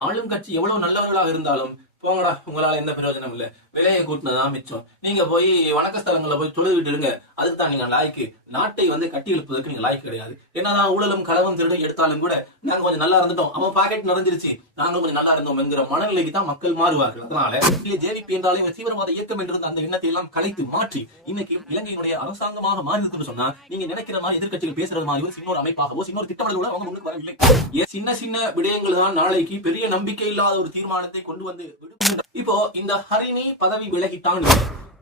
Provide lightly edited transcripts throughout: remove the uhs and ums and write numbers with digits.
ஆளும் கட்சி எவ்வளவு நல்லவர்களாக இருந்தாலும் போங்கடா, உங்களால எந்த பிரயோஜனம் இல்ல, விலையை கூட்டினதான் மிச்சம், நீங்க போய் வணக்க ஸ்தலங்கள்ல போய் தொழுவிட்டு இருங்க, அதுக்கு தான் நீங்க லாய்க்கு, நாட்டை கட்டி எழுப்பதற்கு நீங்க லாய்க்கு கிடையாது. என்னதான் ஊழலும் களவும் திருடும் எடுத்தாலும் கூட நாங்க கொஞ்சம் நல்லா இருந்துட்டோம், அவன் பாக்கெட் நிறைஞ்சிருச்சு, நாங்களும் கொஞ்சம் நல்லா இருந்தோம் என்கிற மனநிலைக்கு தான் மக்கள் மாறுவார்கள். அதனால ஜேவிபி என்றாலே தீவிரவாத இயக்கம் என்றிருந்த அந்த எண்ணத்தை எல்லாம் கலைத்து மாற்றி இன்னைக்கு இலங்கையினுடைய அரசாங்கமாக மாறி இருக்குன்னு சொன்னா நீங்க நினைக்கிற மாதிரி எதிர்கட்சிகள் பேசுறது மாதிரி சின்ன அமைப்பாகவோ சின்ன திட்டமிடலோட அவங்க முன்னுக்கு வரவில்லை. சின்ன சின்ன விடயங்கள் தான் நாளைக்கு பெரிய நம்பிக்கை இல்லாத ஒரு தீர்மானத்தை கொண்டு வந்து இப்போ இந்த ஹரிணி பதவி விலகிட்டான்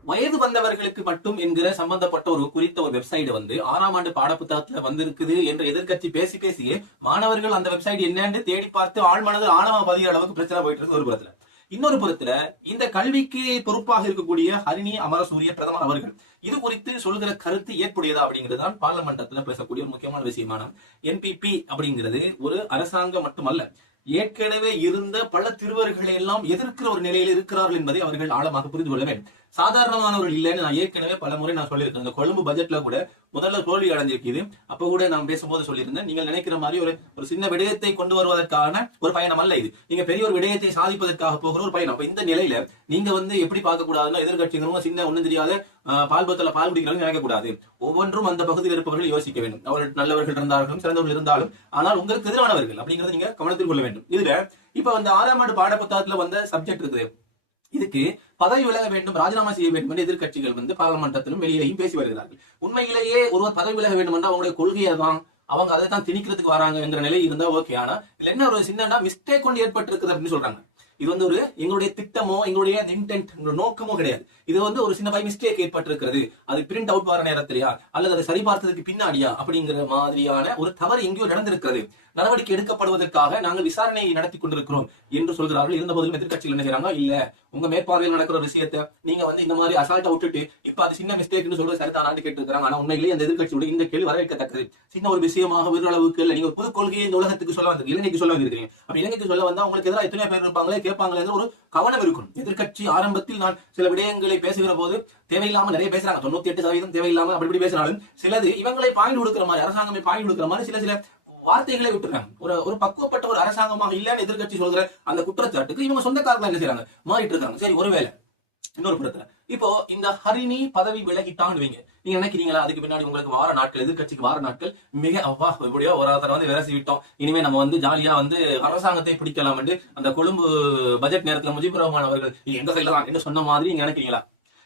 வயது வந்தவர்களுக்கு மட்டும் என்கிற சம்பந்தப்பட்ட ஒரு குறித்த ஒரு வெப்சைட் 6ஆம் ஆண்டு பாடப்புத்தகத்துல வந்திருக்குது என்ற எதிர்கட்சி பேசி பேசியே மாணவர்கள் அந்த வெப்சைட் என்னன்னு தேடி பார்த்து ஆழ்மனதில் ஆணவ பதிகிற அளவுக்கு பிரச்சனை போயிட்டு இருக்கு ஒரு புறத்துல. இன்னொரு புறத்துல இந்த கல்விக்கு பொறுப்பாக இருக்கக்கூடிய ஹரிணி அமரசூரிய பிரதமர் அவர்கள் இது குறித்து சொல்கிற கருத்து ஏற்புடையதா அப்படிங்கிறதுதான் பார்லமெண்டத்துல பேசக்கூடிய ஒரு முக்கியமான விஷயமான என்பிபி அப்படிங்கிறது ஒரு அரசாங்கம் மட்டுமல்ல, ஏற்கனவே இருந்த பல திருவர்களை எல்லாம் எதிர்க்கிற ஒரு நிலையில் இருக்கிறார்கள் என்பதை அவர்கள் ஆழமாக புரிந்து கொள்ள வேண்டும். சாதாரணமானவர்கள் இல்லைன்னு நான் ஏற்கனவே பல முறை நான் சொல்லியிருக்கேன். அந்த கொழும்பு பட்ஜெட்ல கூட முதல்ல தோல்வி அடைஞ்சிருக்குது. அப்ப கூட நான் பேசும்போது சொல்லியிருந்தேன், நீங்கள் நினைக்கிற மாதிரி ஒரு சின்ன விடயத்தை கொண்டு வருவதற்கான ஒரு பயணம் அல்ல இது, நீங்க பெரிய ஒரு விடயத்தை சாதிப்பதற்காக போகிற ஒரு பயணம். அப்ப இந்த நிலையில நீங்க எப்படி பார்க்க கூடாதுன்னா எதிர்கட்சிகளும் சின்ன ஒன்னும் தெரியாத பால்பத்துல பால் குடிக்கிறவங்க நினைக்க கூடாது. ஒவ்வொன்றும் அந்த பகுதியில் இருப்பவர்கள் யோசிக்க வேண்டும். அவர்கள் நல்லவர்கள் இருந்தாலும் சிறந்தவர்கள் இருந்தாலும் ஆனால் உங்களுக்கு எதிரானவர்கள் அப்படிங்கறத நீங்க கவனத்தில் கொள்ள வேண்டும். இதுல இப்ப 6ஆம் ஆண்டு பாடப்புத்தகத்துல வந்த சப்ஜெக்ட் இருக்குது, இதுக்கு பதவி விலக வேண்டும், ராஜினாமா செய்ய வேண்டும் என்று எதிர்கட்சிகள் பாராளுமன்றத்திலும் வெளியிலையும் பேசி வருகிறார்கள். உண்மையிலேயே ஒருவர் பதவி விலக வேண்டும் என்றால் அவங்களுடைய கொள்கையை தான் அவங்க அதை தான் திணிக்கிறதுக்கு வராங்க என்கிற நிலை இருந்தா ஓகே. ஆனா இதுல என்ன ஒரு சின்ன மிஸ்டேக் கொண்டு ஏற்பட்டிருக்குது அப்படின்னு சொல்றாங்க. இது ஒரு எங்களுடைய திட்டமோ எங்களுடைய இன்டென்ட் நோக்கமோ கிடையாது. இது ஒரு சின்ன பை மிஸ்டேக் ஏற்பட்டிருக்கிறது, அது பிரிண்ட் அவுட் வர நேரத்திலையா அல்லது அதை சரி பார்த்ததுக்கு பின்னாடியா அப்படிங்கிற மாதிரியான ஒரு தவறு எங்கேயோ நடந்திருக்கிறது, நடவடிக்கை எடுக்கப்படுவதற்காக நாங்கள் விசாரணையை நடத்தி கொண்டிருக்கிறோம் என்று சொல்கிறார்கள். இருந்த போதிலும் எதிர்கட்சிகள் என்ன செய்யறாங்க, இல்ல உங்க மேற்பார்வையில் நடக்கிற ஒரு விஷயத்தை நீங்க இந்த மாதிரி அசால்ட்டா விட்டுட்டு இப்ப அது சின்ன மிஸ்டேக்னு சொல்றது சரிதான் கேட்டு இருக்காங்க. ஆனா உண்மையிலேயே அந்த எதிர்கட்சியோட இந்த கேள்வி வரவேற்கத்தக்கது. சின்ன ஒரு விஷயமாக ஒரு அளவுக்கு இல்ல, நீங்க ஒரு புது கொள்கையை இந்த உலகத்துக்கு சொல்ல வந்து இலங்கைக்கு சொல்ல வந்திருக்கீங்க. அப்ப இலங்கைக்கு சொல்ல வந்தா உங்களுக்கு எதிராக எத்தனை பேர் இருப்பாங்களே கேட்பாங்களே ஒரு கவனம் இருக்கும். எதிர்கட்சி ஆரம்பத்தில் நான் சில விடயங்களை பேசுகிற போது தேவையில்லாம நிறைய பேசுறாங்க, 98% தேவையில்லாம அப்படி பேசினாலும் சிலது இவங்களை பாயிண்ட் கொடுக்கிற மாதிரி அரசாங்கமே பாயிண்ட் கொடுக்கிற மாதிரி சில வார்த்தைகளை விட்டுறாங்க. ஒரு பக்குவப்பட்ட ஒரு அரசாங்கமாக இல்லன்னு எதிர்கட்சி சொல்கிற அந்த குற்றச்சாட்டுக்கு இவங்க சொந்தக்காரர்கள் என்ன செய்யறாங்க, மாறிட்டு இருக்காங்க. சரி, ஒருவேளை இன்னொரு புறத்துல இப்போ இந்த ஹரிணி பதவி விலகிட்டான்னு வைங்க, நீங்க நினைக்கிறீங்களா அதுக்கு பின்னாடி உங்களுக்கு வார நாட்கள், எதிர்கட்சிக்கு வார நாட்கள் மிக அவ்வா எப்படியோ ஒரு ஆத்தரை விரசி விட்டோம், இனிமே நம்ம ஜாலியா அரசாங்கத்தை பிடிக்கலாம் என்று அந்த கொழும்பு பட்ஜெட் நேரத்துல முஜிபுர் ரஹ்மான் அவர்கள் எங்க சைட்ல தான் என்ன சொன்ன மாதிரி நீங்க நினைக்கிறீங்களா?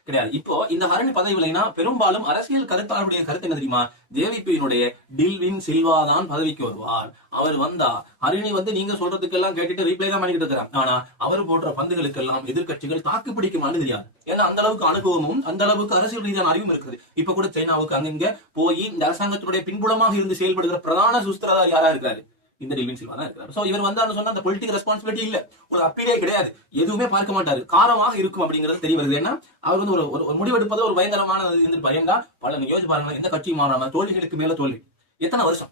கிடையாது. இப்போ இந்த ஹரிணி பதவி விலைனா பெரும்பாலும் அரசியல் கருத்தாளருடைய கருத்து என்ன தெரியுமா, ஜேவிபியினுடைய டில்வின் சில்வா தான் பதவிக்கு வருவார். அவர் வந்தா ஹரிணி நீங்க சொல்றதுக்கெல்லாம் கேட்டுட்டு ரீப்ளை தான் பண்ணிட்டு இருக்கிறார். ஆனா அவர் போன்ற பந்துகளுக்கு எல்லாம் எதிர்கட்சிகள் தாக்கு பிடிக்குமான்னு தெரியாது. ஏன்னா அந்த அளவுக்கு அனுபவமும் அந்த அளவுக்கு அரசியல் ரீதியான அறிவும் இருக்குது. இப்ப கூட சைனாவுக்கு அங்க போய் இந்த அரசாங்கத்தினுடைய பின்புலமாக இருந்து செயல்படுகிற பிரதான சூஸ்திரதார் யாரா இருக்காரு, இந்த டில்வின் சில்வா தான் இருக்காரு. சோ இவர் சொன்னா அந்த பொலிட்டிக்கல் ரெஸ்பான்சிபிலிட்டி இல்ல, ஒரு அப்பீலே கிடையாது, எதுவுமே பார்க்க மாட்டாரு, காரமாக இருக்கும் அப்படிங்கிறது தெரிய வருது. ஏன்னா அவர் ஒரு முடிவெடுப்பது ஒரு பயங்கரமான இருந்திருப்பாரு. ஏன்னா பல யோசிச்சு பாருங்க, எந்த கட்சியும் மாறாம தோல்விகளுக்கு மேல தோல்வி, எத்தனை வருஷம்,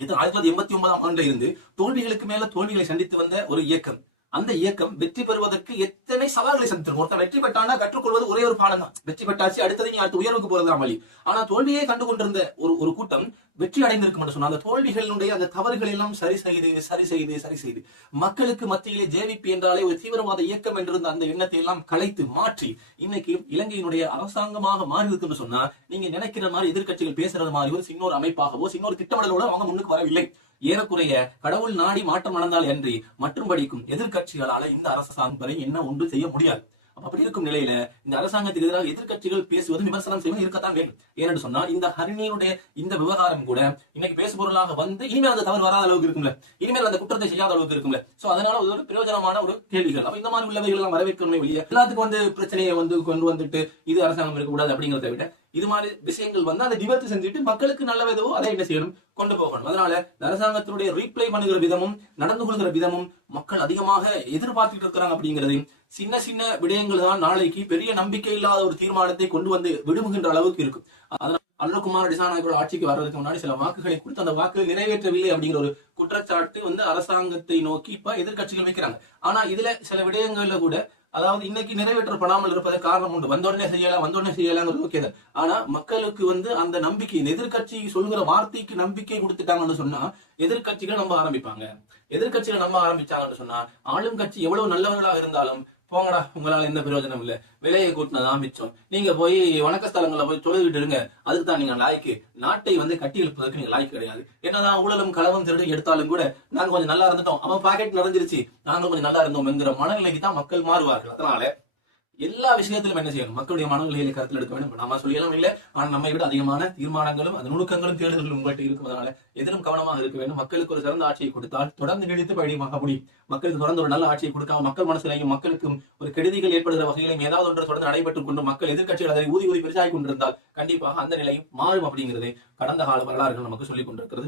1989ஆம் ஆண்டுல இருந்து தோல்விகளுக்கு மேல தோல்விகளை சந்தித்து வந்த ஒரு இயக்கம். அந்த இயக்கம் வெற்றி பெறுவதற்கு எத்தனை சவால்களை சந்தித்திருக்கும். ஒருத்தர் வெற்றி பெற்றானா கற்றுக்கொள்வது ஒரே ஒரு பாடம் தான், வெற்றி பெற்றாச்சு அடுத்தது நீ அடுத்த உயர்வுக்கு போறதுதான் வழி. ஆனா தோல்வியே கண்டு கொண்டிருந்த ஒரு கூட்டம் வெற்றி அடைந்திருக்கும் என்று சொன்னா அந்த தோல்விகளுடைய அந்த தவறுகள் எல்லாம் சரி செய்து மக்களுக்கு மத்தியிலே ஜேவிபி என்றாலே ஒரு தீவிரவாத இயக்கம் என்றிருந்த அந்த எண்ணத்தை எல்லாம் கலைத்து மாற்றி இன்னைக்கு இலங்கையினுடைய அரசாங்கமாக மாறி இருக்குன்னு சொன்னா நீங்க நினைக்கிற மாதிரி எதிர்கட்சிகள் பேசுறது மாதிரி ஒரு சின்ன அமைப்பாகவோ சின்ன ஒரு திட்டமிடலோட அவங்க முன்னுக்கு வரவில்லை. ஏறக்குறைய கடவுள் நாடி மாற்றம் நடந்தால் என்று மற்றும் படிக்கும் எதிர்கட்சிகளால இந்த அரசாங்கம் என்ன ஒன்று செய்ய முடியாது. அப்படி இருக்கும் நிலையில இந்த அரசாங்கத்துக்கு எதிராக எதிர்கட்சிகள் பேசுவது விமர்சனம் செய்வது இருக்கத்தான் வேண்டும். ஏன்னு சொன்னா இந்த ஹரிணியுடைய இந்த விவகாரம் கூட இன்னைக்கு பேசு பொருளாக இனிமேல் அந்த தவறு வராத அளவுக்கு இருக்கும்ல, இனிமேல் அந்த குற்றத்தை செய்யாத அளவுக்கு இருக்கும்ல. சோ அதனால ஒரு பிரயோஜனமான ஒரு கேள்விகள். அப்ப இந்த மாதிரி உள்ளவைகள் எல்லாம் வரவேற்கணுமே வெளியே எல்லாத்துக்கும் பிரச்சனையை கொண்டு வந்துட்டு இது அரசாங்கம் இருக்கக்கூடாது அப்படிங்கிறத விட இது மாதிரி விஷயங்கள் அதை நிவர்த்தி செஞ்சுட்டு மக்களுக்கு நல்ல அதை என்ன செய்யணும், கொண்டு போகணும். அதனால அரசாங்கத்தினுடைய ரீப்ளை பண்ணுகிற விதமும் நடந்து கொள்கிற விதமும் மக்கள் அதிகமாக எதிர்பார்த்துட்டு இருக்கிறாங்க அப்படிங்கிறதையும் சின்ன சின்ன விடயங்கள் தான் நாளைக்கு பெரிய நம்பிக்கை இல்லாத ஒரு தீர்மானத்தை கொண்டு விடுமுகின்ற அளவுக்கு இருக்கும். அதனால அனுரகுமார் திசாநாயக்கோட ஆட்சிக்கு வர்றதுக்கு முன்னாடி சில வாக்குகளை கொடுத்து அந்த வாக்குகளை நிறைவேற்றவில்லை அப்படிங்கிற ஒரு குற்றச்சாட்டு வந்து அரசாங்கத்தை நோக்கி இப்ப எதிர்க்கட்சிகள் வைக்கிறாங்க. ஆனா இதுல சில விடயங்கள்ல கூட அதாவது இன்னைக்கு நிறைவேற்றப்படாமல் இருப்பதற்கு காரணம் உண்டு. வந்தோடனே செய்யலாம் ஓகே தான். ஆனா மக்களுக்கு வந்து அந்த நம்பிக்கை, எதிர்க்கட்சி சொல்கிற வார்த்தைக்கு நம்பிக்கை கொடுத்துட்டாங்கன்னு சொன்னா எதிர்க்கட்சிகள் நம்ப ஆரம்பிப்பாங்க. எதிர்க்கட்சிகள் நம்ப ஆரம்பிச்சாங்கன்னு சொன்னா ஆளும் கட்சி எவ்வளவு நல்லவர்களாக இருந்தாலும் போங்கடா உங்களால எந்த பிரயோஜனம் இல்ல, விலையை கூட்டினதான் மிச்சம், நீங்க போய் வணக்க ஸ்தலங்கள்ல போய் தொழுதுகிட்டு இருங்க, அதுக்கு தான் நீங்க லாய்க்கு, நாட்டை வந்து கட்டி எழுப்பதற்கு நீங்க லாய்க்கு கிடையாது. என்னதான் ஊழலும் களவும் திருடி எடுத்தாலும் கூட நாங்க கொஞ்சம் நல்லா இருந்துட்டோம், அவன் பாக்கெட் நிறைஞ்சிருச்சு, நாங்க கொஞ்சம் நல்லா இருந்தோம் என்கிற மனநிலைக்கு தான் மக்கள் மாறுவார்கள். அதனால எல்லா விஷயத்திலும் என்ன செய்யணும், மக்களுடைய மனநிலையை கருத்தில் எடுக்க வேண்டும். நம்ம சொல்லலாம் இல்லை, ஆனால் நம்மை விட அதிகமான தீர்மானங்களும் அந்த நுணுக்கங்களும் தேடுதலும் உங்கள்கிட்ட இருக்குவதனால எதிலும் கவனமாக இருக்க வேண்டும். மக்களுக்கு ஒரு சிறந்த ஆட்சியை கொடுத்தால் தொடர்ந்து நீடித்து பயணியாக முடியும். மக்களுக்கு தொடர்ந்து ஒரு நல்ல ஆட்சியை கொடுக்காம மக்கள் மனசிலையும் மக்களுக்கும் ஒரு கெடுதிகள் ஏற்படுகிற வகையிலும் ஏதாவது ஒன்று தொடர்ந்து நடைபெற்றுக் கொண்டு மக்கள் எதிர்க்கட்சிகள் அதை ஊதி பெருசாகி கொண்டிருந்தால் கண்டிப்பாக அந்த நிலையும் மாறும் அப்படிங்கிறது கடந்த கால வரலாறுகள் நமக்கு சொல்லிக் கொண்டிருக்கிறது.